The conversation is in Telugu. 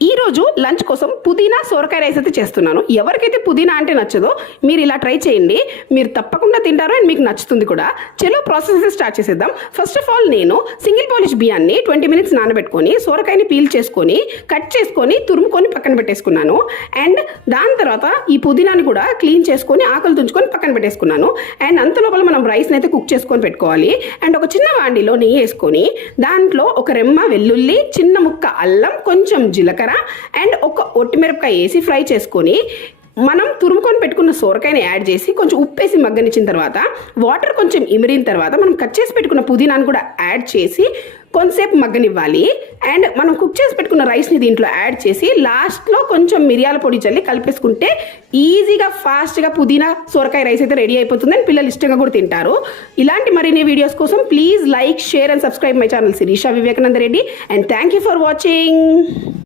ఈరోజు లంచ్ కోసం పుదీనా సోరకాయ రైస్ అయితే చేస్తున్నాను. ఎవరికైతే పుదీనా అంటే నచ్చదో మీరు ఇలా ట్రై చేయండి. మీరు తప్పకుండా తింటారు అండ్ మీకు నచ్చుతుంది కూడా. చెలో ప్రాసెస్ స్టార్ట్ చేసేద్దాం. ఫస్ట్ ఆఫ్ ఆల్ నేను సింగిల్ పాలిష్ బియ్యాన్ని ట్వంటీ మినిట్స్ నానబెట్టుకొని సోరకాయని పీల్ చేసుకొని కట్ చేసుకొని తురుముకొని పక్కన పెట్టేసుకున్నాను. అండ్ దాని తర్వాత ఈ పుదీనాని కూడా క్లీన్ చేసుకొని ఆకలి తుంచుకొని పక్కన పెట్టేసుకున్నాను. అండ్ అంత లోపల మనం రైస్ని అయితే కుక్ చేసుకొని పెట్టుకోవాలి. అండ్ ఒక చిన్న వాండిలో నెయ్యి వేసుకొని దాంట్లో ఒక రెమ్మ వెల్లుల్లి చిన్న ముక్క అల్లం కొంచెం జీలకర్ర జీలకర్ర అండ్ ఒక ఒట్టిమిరపకాయ వేసి ఫ్రై చేసుకొని మనం తురుముకొని పెట్టుకున్న సోరకాయని యాడ్ చేసి కొంచెం ఉప్పేసి మగ్గనిచ్చిన తర్వాత వాటర్ కొంచెం ఇమిరిన తర్వాత మనం కట్ చేసి పెట్టుకున్న పుదీనాను కూడా యాడ్ చేసి కొంతసేపు మగ్గనివ్వాలి. అండ్ మనం కుక్ చేసి పెట్టుకున్న రైస్ని దీంట్లో యాడ్ చేసి లాస్ట్లో కొంచెం మిరియాల పొడి చల్లి కలిపేసుకుంటే ఈజీగా ఫాస్ట్గా పుదీనా సోరకాయ రైస్ అయితే రెడీ అయిపోతుంది అండ్ పిల్లలు ఇష్టంగా కూడా తింటారు. ఇలాంటి మరిన్ని వీడియోస్ కోసం please like share and subscribe my channel Sirisha Vivekananda Reddy. And thank you for watching.